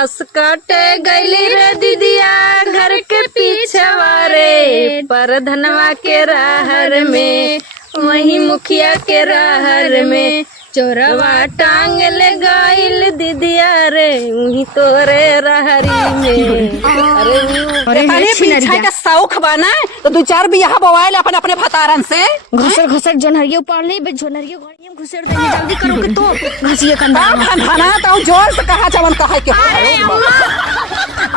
घास काटे गईली रे दीदिया घर के पीछवा रे, पर धनवा के रहर में वही मुखिया के रहर में चोरवा टांग ले गईल दीदिया रे वही तोरे रहरी में। अरे पीछा का शौक बना तो 2-4 बियाह बवाइल अपन अपने भतारन से घसर घसर जनहरिया उपाड़ ले जनहरिया घड़िया घुसेड़ दे जल्दी करो कि तो घसिए कंधा खाना तो जोर से कहा जवन कहा के अरे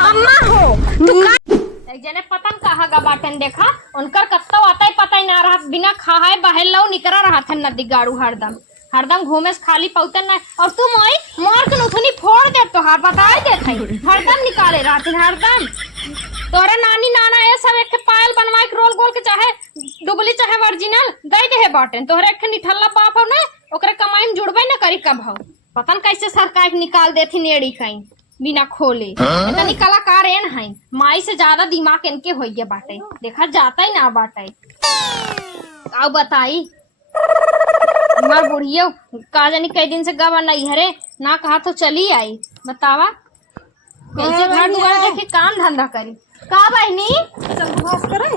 अम्मा हो तू एक जने पतन कहा गा बाटन देखा उनकर कत्तो आता ही पता ही ना रहा बिना खाए बहल लो निकरा रहा था नदी गाड़ू हरदम घूमे से खाली पौतन ना और तुम आई मार के उठनी फोड़ दे तो हार बताए दे हरदम निकाले रहते हरदम तोरे नानी नाना ये सब एक पायल बनवाए के रोल गोल के चाहे डुबली चाहे ओरिजिनल दे दे बाटन तोहरे एक निठल्ला बाप हो ना ओकरे कमाई में जुड़बे ना करी कब हो पतन कैसे सरकार निकाल देथी नेड़ी कहीं बिना खोले इतनी कलाकार एन है माई से ज्यादा दिमाग इनके हो गया बाटे देखा जाता ही ना बाटे आओ बताई हमार बुढ़िया का जानी कई दिन से गवा नहीं हरे ना कहा तो चली आई बतावा कैसे घर दुआर देखे काम धंधा करी का बहनी घास करे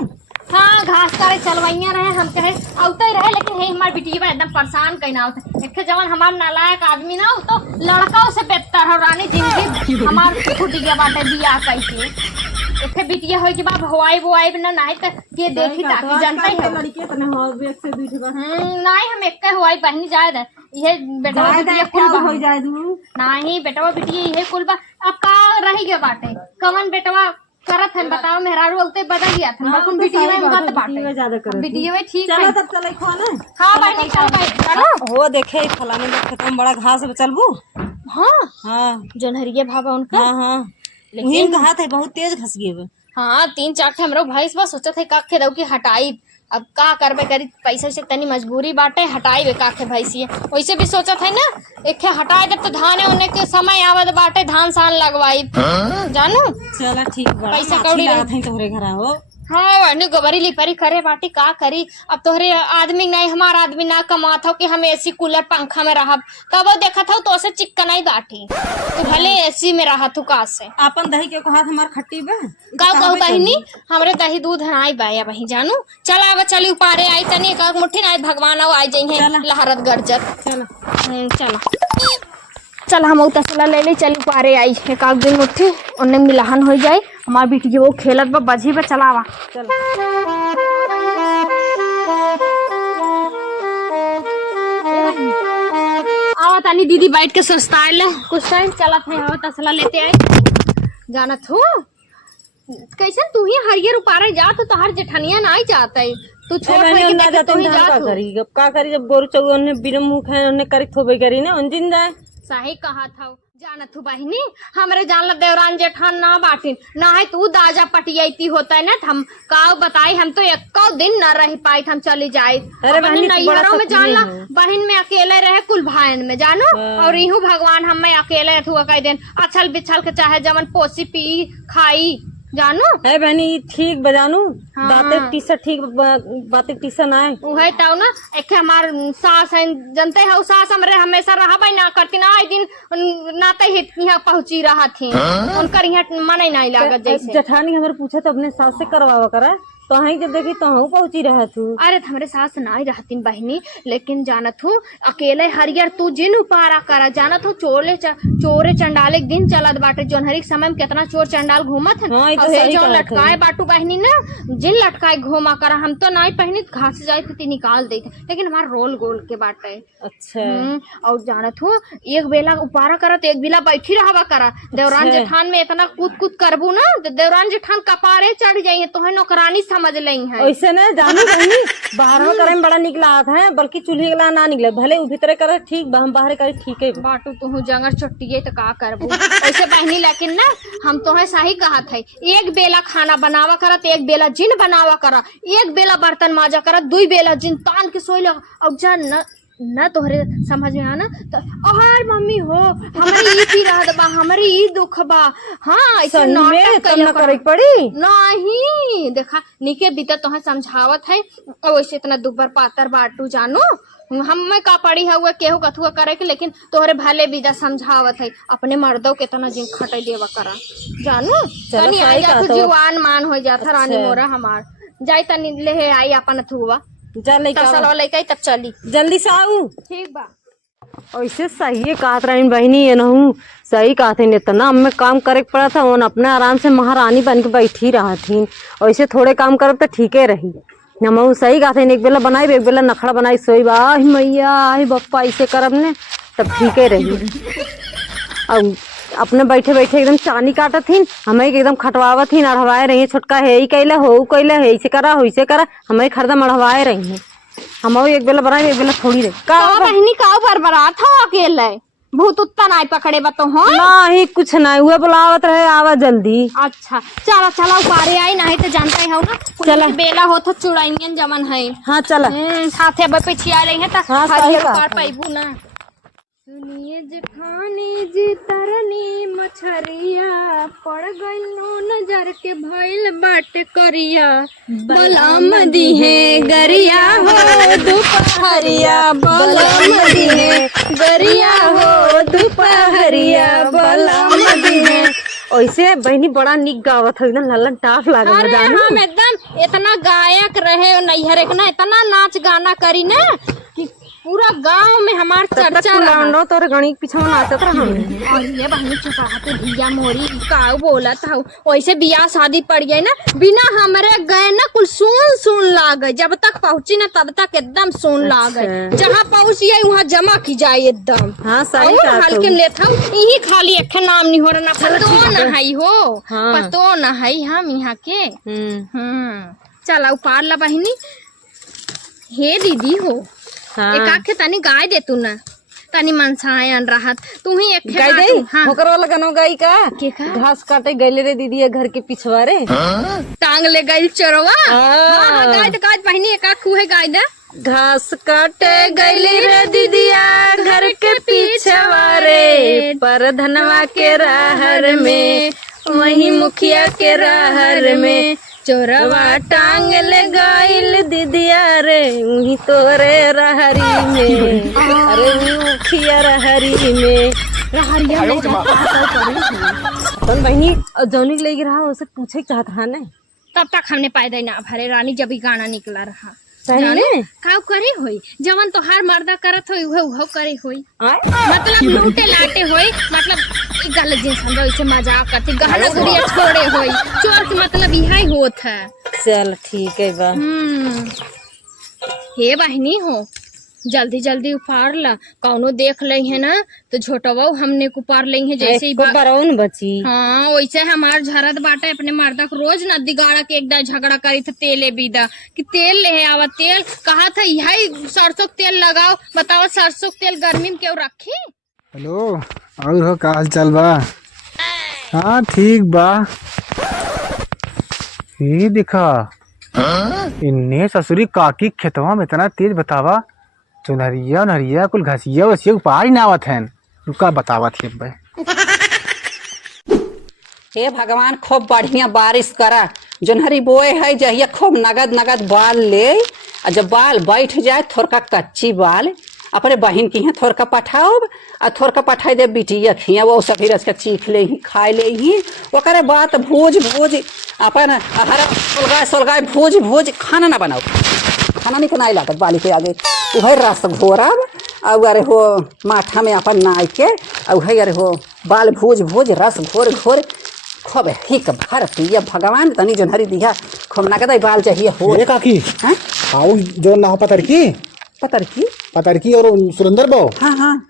हाँ घास करे चलवैया रहे हम कहे औते ही रहे लेकिन है हमार बिटिया एकदम परेशान कहना होता एक जवान हमार नालायक आदमी ना हो तो लड़का से बेहतर हो रानी जिंदगी हमार फूट गया बाटे बियाह कैसे एक बिटिया हो कि बाप हवाई बुआई ना नहीं तो के देखी ताकि जानता ही है लड़के तने हो एक से बीठबा नहीं हम एक हवाई बहनी जाए दे ये बेटा बिटिया कुल हो जाए दू नहीं बेटवा बिटिया ये कुल बा अब का रही गया बाटे कवन बेटवा करत है बताओ मेहरारू उते बदल गया था बकुन बिटिया में गत बाटे ज्यादा कर बिटिया में ठीक चलो है तब चले खो ना हां भाई चल भाई चलो हो देखे फलाने लोग खत्म बड़ा घास चलबू हां हां जनहरिया भाभा उनका हां हां लेकिन कहा थे बहुत तेज घस गए हाँ 3-4 ठे हमरो भाई बस सोचा थे काखे दऊ की हटाई अब का करबे करी पैसा से तनी मजबूरी बाटे हटाई बे काखे भैंसी वैसे भी सोचा था ना एक हटाए दे तो धान होने के समय आवत बाटे धान सान लगवाई जानू चला ठीक बा पैसा कौड़ी लागत है तोहरे घर हो हाँ वही गोबरी लिपरी करे बाटी का करी अब तोहरे आदमी नहीं हमारा आदमी ना कमात हो कि हम एसी कूलर पंखा में रहब कब देखा था तो ऐसे चिक्कन ही बाटी तू भले एसी में रहा तू का से अपन दही के हाथ हमार खट्टी बा का कहू बहिनी हमरे दही दूध हनाई बाया बही जानू चला अब चली उपारे आई तनी एक मुट्ठी ना भगवान आओ आई जइहे लहरत गरजत चला चल हम तसला ले ले चली पारे आई एक आध दिन मुट्ठी उन्ने मिलाहन हो जाए हमार बेटी वो खेलत बा बजी पे चलावा आवा तानी दीदी बैठ के सस्ताए ले कुछ टाइम चलत है आवा तसला लेते आए जानत हो कैसे तू ही हरियर उपारे जा तो तोहार जेठनिया ना आई जाता है तू छोड़ के तू ही जा करी अब का करी जब गोरु चौगन ने बिना मुंह खाए उन्ने करी थोबे करी ना उन दिन जाए सही कहा था जानत हूँ बहनी हमरे जानला देवरान जेठान ना बाटिन ना है तू दाजा पटियाती होता है ना हम का बताई हम तो एक दिन न रह पाई हम चली जाए अरे नैहरों में जानला बहन में अकेले रहे कुल भाईन में जानो और यूं भगवान हम में अकेले हुआ कई दिन अछल बिछल के चाहे जमन पोसी पी खाई जानू है बहनी ठीक बजानू बातें टीसा ठीक बातें टीसा ना है वही तो ना एक हमार सास है जनते है सास हमरे हमेशा रहा भाई ना करती ना दिन नाते ही यहाँ पहुंची रहा थी उनकर यहाँ मन ही नहीं लागत जैसे जेठानी हमारे पूछे तो अपने सास से करवावा करा तो हहीं जब देखी तो हूँ पहुंची रहा तू अरे हमारे सास ना ही रहती बहनी लेकिन जानत हूँ अकेले हरियर तू जिन उपारा करा जानत हूँ चोरे चंडाले दिन चलत बाटे जोनहरी के समय में कितना चोर चंडाल घूमत है जो लटकाए बाटू बहनी ना जिन लटकाए घूमा करा हम तो ना ही पहनी घास जाए थे निकाल देते लेकिन हमारा रोल गोल के बाटे अच्छा और जानत हूँ एक बेला उपारा करा तो एक बेला बैठी रहा करा देवरान जेठान में इतना कूद करबू ना तो देवरान जेठान कपारे चढ़ जाइए तो है नौकरानी समझ लें है ऐसे ना जानी बहनी बाहर में करे में बड़ा निकला है बल्कि चूल्हे के ना निकले भले भीतर करे ठीक हम बाहर करे ठीक है बाटू तू जंगर चट्टी तो का करबू ऐसे बहनी लेकिन ना हम तो है सही कहा था एक बेला खाना बनावा करा तो एक बेला जिन बनावा करा एक बेला बर्तन माजा करा 2 बेला जिन तान के सोई लगा और जन ना तोहरे समझ में आना तो अहार मम्मी हो हमारी ई पी रहा बा हमारी ई दुख बा। हाँ ऐसे नाटक न करे पड़ी नहीं देखा निके बीता तोहे समझावत है वैसे इतना दुख भर पातर बाटू जानो हमें का पड़ी है वो केहू कथुआ करे के लेकिन तोहरे भले बीजा समझावत है अपने मर्दों के तना जिन खटे देवा करा जानू तनी आई जा तू जीवान मान हो जाता रानी मोरा हमार जाई तनी ले आई अपन थुआ लइका तब चली जल्दी से आऊ। ठीक बा ऐसे सही कहत रही बहनी ये नहू सही कहते इतना हमें काम करे पड़ा था उन अपने आराम से महारानी बन के बैठी रहा थी। ऐसे थोड़े काम करब तो ठीके रही हम सही कहते एक बेला बनाई एक बेला नखड़ा बनाई सोई बा आही मैया आही बप्पा ऐसे करब ने तब ठीके रही। अब अपने बैठे बैठे एकदम चानी काटत थी हमें एकदम खटवावत थी अढ़वाए रही छोटका है ही कैला हो कैला है ऐसे करा हो ऐसे करा हमें खरदम अढ़वाए रही है हम एक बेला बनाए एक बेला थोड़ी रही का बहनी का बरबरात हो अकेले भूत उत्ता नहीं पकड़े बा तो हो नहीं कुछ नहीं हुए बुलावत रहे आवा जल्दी। अच्छा चला चला उपारे आई नहीं तो जानता ही हो ना चला बेला हो तो चुड़ाइयन जमन है। हाँ चला साथे अब पिछिया रही है तो हरियर पार पाइबू ना। सुनिए जेठानी जी तरनी मछरिया पड़ गइल नो नजर के भइल बाट करिया बलम दी है गरिया हो दोपहरिया बलम दी है गरिया हो दोपहरिया बलम दी है। ऐसे बहनी बड़ा निक गावत है एकदम ललन टाफ लागल अरे हम एकदम इतना गायक रहे नैहर एक ना इतना नाच गाना करी ना कि पूरा गांव में हमार चर्चा रहा तोरे गणी पीछे नाचत रहा और ये बहनी चुपाते भिया मोरी का बोलत हूँ वैसे बियाह शादी पड़ गई ना बिना हमारे गए ना कुल सुन लागे जब तक पहुंची ना तब तक एकदम सुन लागे जहाँ पहुंची है वहाँ जमा की जाए एकदम। हाँ सही हल्के लेता यही खाली एक नाम नहीं हो रहा पतो न है हो पतो न है हम यहाँ के चला उपार ला बहनी हे दीदी हो एक आखे तनी गाय दे तू ना तनी मनसायन राहत तू ही एक गाय दे होकर वाला गनो गाय का के का घास काटे गइले रे दीदी घर के पिछवारे टांग ले गइल चरवा। हां गाय तो गाय बहनी एक आखू है गाय दे घास काटे गइले रे दीदिया घर के पिछवारे पर धनवा के रहर में वही मुखिया के रहर में चोरवा टांग ले गइल दीदिया रे वही तोरे रहरी में अरे मुखिया रहरी में रहरिया में अपन बहनी जौनी ले रहा उसे पूछे चाहत रहा ने तब तक हमने पायदा ना भरे रानी जब ही गाना निकला रहा पहले का करे होई जवन तो हर मर्दा करत होई उहे करे होई मतलब लूटे लाटे होई मतलब ई गलत जिन समझो इसे मजाक करते गहना गुड़िया छोड़े होई चोर के मतलब यही होत है। चल ठीक है बा हे बहनी हो जल्दी जल्दी उपार ला कौनो देख ले है ना तो झोटवा हमने को पार ले है जैसे ही बरौन बची। हाँ वैसे हमार झरत बाटे अपने मर्दा को रोज नदी गाड़ा के एकदम झगड़ा करी था तेले बीदा कि तेल ले आवा तेल कहा था यही सरसों तेल लगाओ बताओ सरसों तेल गर्मी में क्यों रखी। हेलो और हो का हाल चाल बा। हाँ ठीक बा ये दिखा इन्ने ससुरी काकी खेतवा में इतना तेज बतावा चुनरिया नरिया कुल घसिया वसिया पार ही ना आवत है रुका बतावत है भाई। हे भगवान खूब बढ़िया बारिश करा जोनहरी बोए है जहिया खूब नगद नगद बाल ले और जब बाल बैठ जाए थोड़ा कच्ची बाल अपने बहन की थोड़ा पठाओ और थोड़ा पठाई दे बिटिया खिया वो सभी रस के चीख ले ही खाए ले ही ओकरे बात भोज अपन हरा सोलगाय भोज खाना ना बनाओ खाना नहीं बनाए लागत बाली के आगे वही रस घोरब और अरे हो माठा में अपन नाई के और वही अरे हो बाल भोज रस घोर खूब हिक भर पिया भगवान तनी जोनहरी दिया खूब नगद बाल चाहिए हो काकी हैं आओ जो ना पतरकी और सुरेंद्र बो। हाँ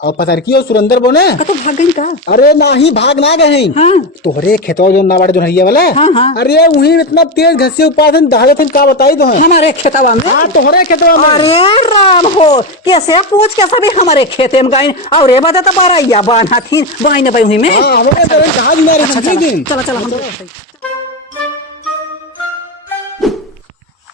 और पतरकी और सुरेंद्र बो ने तो भाग गई का। अरे नाही भाग ना गए हाँ तोहरे खेतवा जो ना बाड़े जो हरिया वाला हाँ। अरे वही इतना तेज घसिया उपास दहाड़े थे का बताई दो हमारे खेतवा में। हाँ तोहरे खेतवा में। अरे राम हो कैसे पूछ के सभी हमारे खेते में गई और ये बता तो बारैया बांधा थी बाई हुई में। हाँ हमारे तरह कहा जी चला हम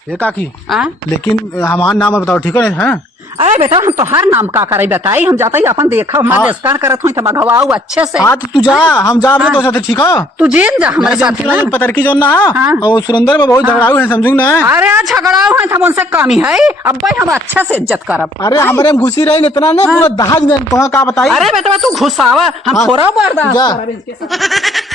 ये काकी आ? लेकिन हमारा नाम बताओ ठीक है हाँ अरे बेटा हम तोहार नाम का करे बताई, हम जाता ही अपन देखा हमारे स्कार करत हुई तो मगवाऊ अच्छे से। हाँ तो तू जा, हम जा अपने दोस्त ठीक है। तू जेल जा हमारे साथ ना। पतर की जो ना हाँ। और सुरेंद्र में बहुत झगड़ाऊ है समझू ना। अरे झगड़ाऊ है हम उनसे कमी है, अब भाई हम अच्छे से इज्जत करब। अरे हमारे में घुसी रही इतना ना पूरा दहाज ने तो का बताई। अरे बेटा तू घुसावा हम हाँ। थोड़ा बर्दाश्त जा। करब इनके साथ।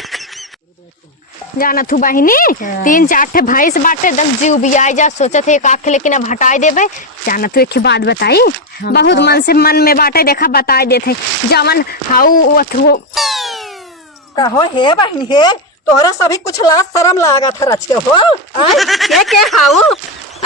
जाना तू बहिनी 3-4 ठे भैंस बाटे 10 जीव भी आ जा सोचत है एक आँख लेकिन अब हटाई देबे। जाना तू एक ही बात बताई, बहुत मन में बाटे देखा बताई देते जमन हाउ अथु कहो हे बहन हे तोहरा सभी कुछ लाज शर्म लागा था रच के हो। आय के हाउ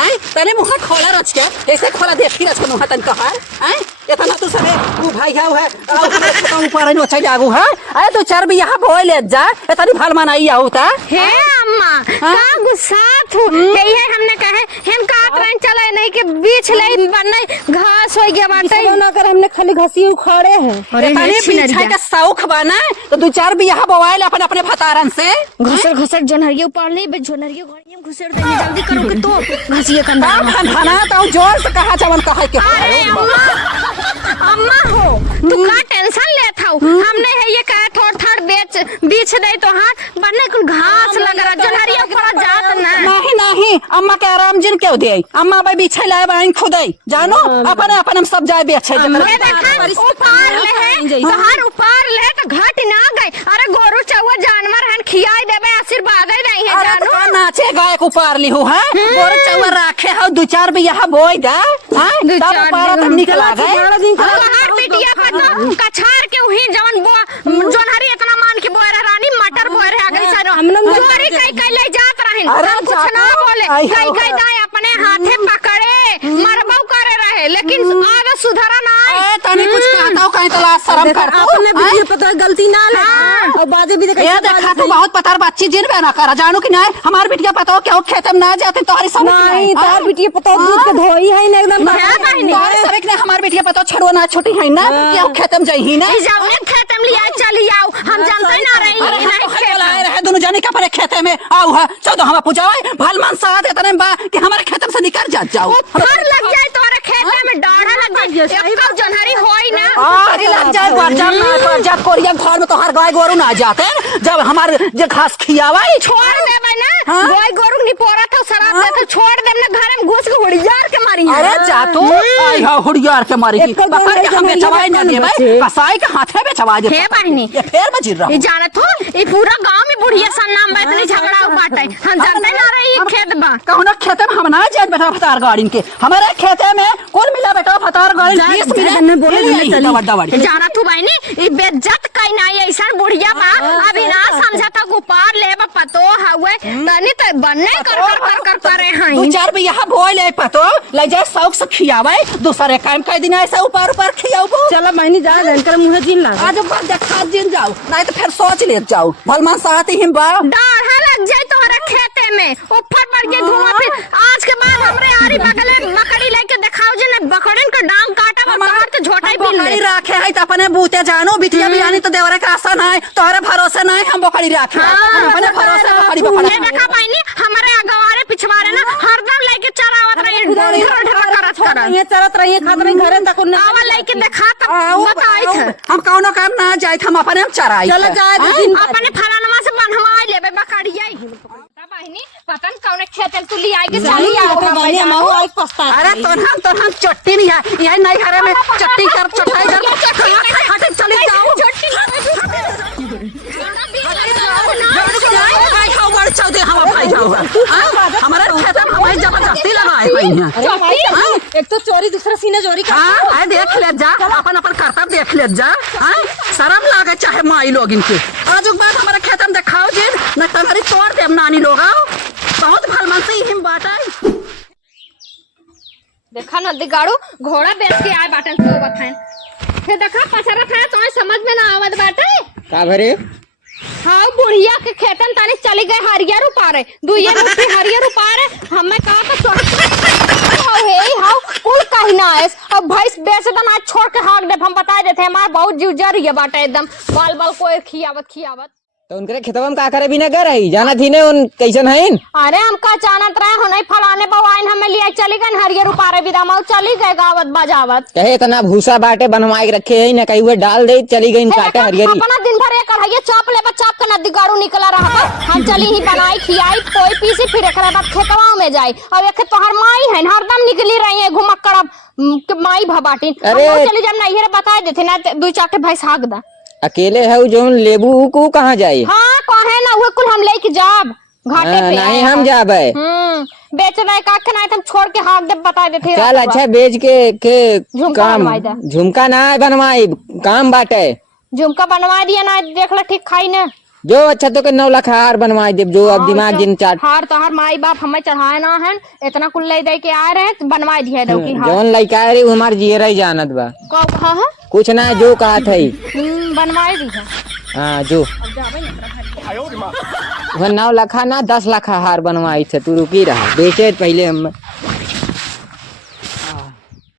आय तने मुंह खोला रच के कैसे खोला देखी रच के मुंह तन कहर आय इतना तू सने तू भाई हाउ है आउ हमरा ऊपर आई नोचा जागू है। अरे तू चर भी यहां बोल ले जा इतनी भल मनाई आउ ता। हे अम्मा का गुस्सा थू यही है हमने कहे हम का ट्रेन चले नहीं के बीच ले बनई घास हो गया बाटे ना कर हमने खाली घसी उखाड़े हैं। अरे तने पीछे के शौक बना तो तू चर भी यहां बोल अपन अपने भतारन से घसर घसर जोनहरिया ऊपर नहीं बे जोनहरिया गाड़ी में घुसेड़ देंगे जल्दी करो कि तो घसिए कंधा खाना तो जोर से कहा जवन कहा के अरे अम्मा हो तू का टेंशन लेत हौ हमने है ये कहे थोड़ बीच दे तो हाथ बनने कुल घास लग रहा जोनहरिया ऊपर जात ना। नहीं अम्मा के आराम जिन क्यों दे अम्मा भाई बिछे लाए बाइन खुदे जानो अपन अपन हम सब जाए बेचे ये देखा ऊपर ले है बाहर ऊपर ले तो घट ना गए। अरे गोरु चौवा जानवर हन खियाई देबे आशीर्वाद दे नहीं है जानो नाचे गाय को पार ली हो है गोर चौवा राखे हो 2-4 भी यहाँ बोई दा हां तब पारा तब निकला गए बाहर बिटिया पता कछार के उही जवन जोनहरी इतना मान के बोरा रानी मटर बोरे आ गई सर जोरी कई ले जात रहन कुछ ना बोले कई दाए अपने हाथे पकड़े मरबौ करे रहे लेकिन आदत सुधरा ना ए तनी कुछ कहता हो कहीं तो लाज शर्म कर अपने बिटिया पता गलती ना ले और बाजे भी ये देखा तू बहुत पतार बच्ची जिन बना कर जानो कि नहीं हमार बिटिया पता हो क्या खेत में ना जाते तुम्हारी सब नहीं तार बिटिया पता दूध के धोई है ना एकदम तुम्हारे सब ने हमार बिटिया पता छोड़ो ना छोटी है ना क्या खेत में जाई ना जाओ खेत में लिया चली आओ हम जानते ना रही लाए रहे दोनों जाने का पर खेते में आओ है चलो हम पूछावे भलमान साथ इतने बा कि हमारे खेत से निकल जाओ फर लग जाए तोरे खेत में डाढ़ा लग जाए एक तो जोनहरी होई ना अरे लग जाए जब कोरिया घर में तो हर गाय गोरू ना जाते जब हमारे जो घास खियावा छोड़ देबे ना गाय गोरू नहीं पोरा था शराब देते छोड़ दे ना घर में घुस के हुड़ियार के मारी अरे जा तू आई हा हुड़ियार के मारी की पकड़ के हमें चवाई ना देबे कसाई के हाथे में चवा दे हे बहनी ये फेर में जिर रहा ये जानत हो ये पूरा गांव में बुढ़िया सन नाम बा इतनी झगड़ा बाटे हम जानते ना रही खेत बा कहूं खेते में हम ना जात बेटा फतार गाड़ी के हमारे खेते में कौन मिला बेटा फतार गाड़ी 20 मिले जाना तू बहनी ये बेइज्जत कई ना ऐसा बुढ़िया बा अभी ना समझता गुपार लेबा पतो हवे तनी त बनने कर करे हई 2-4 भी यहां बोल ले पतो ले जा शौक से खियावे दूसरे काम कई दिन ऐसा ऊपर खियाओ चलो बहनी जा जानकर मुंह जिन ला आज बात देखा जिन जाओ नहीं तो फिर सोच ले जाओ भलमान साथ ही बा डाढ़ा लग जाए तोहरा खेते में ऊपर पड़ के धुआं फिर आज के बाद हमरे आरी बगले बकरी लेके दिखाओ जे ने बकरन का डांग काटा बाहर तो झोटाई बिल ले राखे है तो अपने बूते जानो बिटिया भी आनी तो देवरे का आशा ना है तोहरे भरोसे ना है हम बकरी राखे अपने भरोसे बकरी ये देखा बहनी हमारे अगवारे पिछवारे ना हरदम लेके चरावत रही ये चरत रही खात रही घरे तक उन्हें आवा लेके देखा तब बताई थे हम कौनो काम ना जाए हम अपने चराई चलो जाए अपने फलानमा से बनवाई लेबे बकरिया बहनी पतन कौने खेत में तू ले आई के चली आओ अरे तो हम चट्टी नहीं है यही नहीं घरे में चट्टी कर चटाई कर हट चली जाओ चौदे हम भाई जाओ हमारे खेत में हमारी जबरदस्ती लगाए एक तो चोरी दूसरा सीने चोरी हाँ देख ले जा अपन कर्तव्य देख ले जा शर्म लागे चाहे माई लोग इनके आज बाद हमारे खेत में दिखाओ जी न तुम्हारी तोड़ दे नानी लोग बहुत भलमान से ही बाटा देखा न दिगाड़ू घोड़ा बेच के आए बाटन तो बताएं फिर देखा पछरा था तुम्हें समझ में ना आवत बाटे का भरे हाँ बुढ़िया के खेतन तानी चली गए हरियर उपारे दुइये मुट्ठी हरियर उपारे हमें कहा तो हाउ कुल कहीं ना है अब भैंस बेच दम आज छोड़ के हाक दे हम बता देते हमारे बहुत जीव जर ये बाटे एकदम बाल बाल कोई खियावत तो उनके खेतवा में का करे बिना कर रही जाना थी ने उन कैसन है अरे हमका जानत रहे हो नहीं फलाने बवाइन हमें लिया चली गए हरियर उपारे विदा मऊ चली गए गावत बजावत कहे इतना भूसा बाटे बनवाए के रखे है ना कहीं हुए डाल दे चली गई काटे हरियरी अपना दिन भर एक कढ़ाई चाप ले चाप के नदी गाड़ू निकला रहा हम चली ही बनाई खियाई कोई पीसी फिर एक बाद खेतवा में जाई अब एक तोहर माई है हरदम निकली रही है घुमक्कड़ माई भबाटी अरे चली जब नहीं बता देते ना दू चाके भैंस हाक दा अकेले है जो लेबू को कहाँ जाए हाँ कहे ना वो कुल हम लेके जाब घाटे पे नहीं हम जाबे बेच रहे का नहीं हम छोड़ के हाथ दे बता देते चल अच्छा बेच के झुमका काम बनवाई दे। झुमका ना बनवाई काम बाटे झुमका बनवा दिया ना देख ला ठीक खाई ना जो अच्छा तो के 9 लाख हार बनवाई दे जो अब दिमाग जिन चाट हार तो हर माई बाप हमें चढ़ाए ना है इतना कुल ले दे के आ रहे तो बनवा दिया दो की हार जौन लइका रे हमार जियरा ही जानत बा कब कहा है कुछ ना जो कहा थई बनवाई दी है हाँ जो वह 9 लाख ना 10 लाख हार बनवाई थे तू रुकी रहा बेचे पहले हम